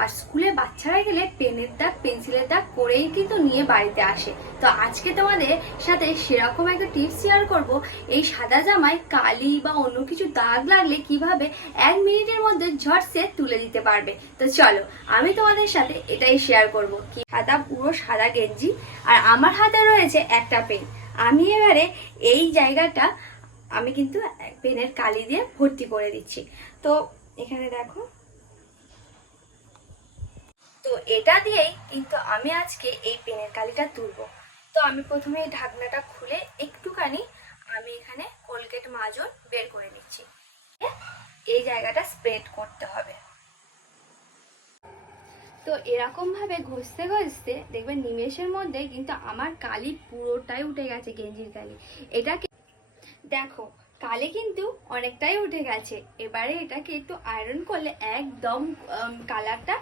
আর স্কুলে বাচ্চারা গেলে পেনের দাগ পেন্সিলের দাগ করেই কিন্তু নিয়ে বাড়িতে আসে। তো আজকে তোমাদের সাথে সেরকম একটা টিপস শেয়ার করব, এই সাদা জামায় কালি বা অন্য কিছু দাগ লাগলে কিভাবে 1 মিনিটের মধ্যে ঝটসে তুলে দিতে পারবে। তো চলো আমি তোমাদের সাথে এটাই শেয়ার করব। কি সাদা, পুরো সাদা গেঞ্জি, আর আমার হাতে রয়েছে একটা পেন। আমি এবারে এই জায়গাটা আমি কিন্তু পেনের কালি দিয়ে ভর্তি করে দিচ্ছি। তো এখানে দেখো, তো এটা দিয়েই কিন্তু আমি আজকে এই পেনের কালিটা তুলবো। তো আমি প্রথমে এই ঢাকনাটা খুলে একটুখানি আমি এখানে কোলগেট মাজন বের করে নিচ্ছি। এই জায়গাটা স্প্রেড করতে হবে। তো এরকম ভাবে ঘষতে ঘষতে দেখবেন নিমেষের মধ্যে কিন্তু আমার কালি পুরোটাই উঠে গেছে, গেঞ্জির কালি। এটাকে দেখো, কালি কিন্তু অনেকটাই উঠে গেছে। এবারে এটাকে একটু আয়রন করলে একদম কালারটা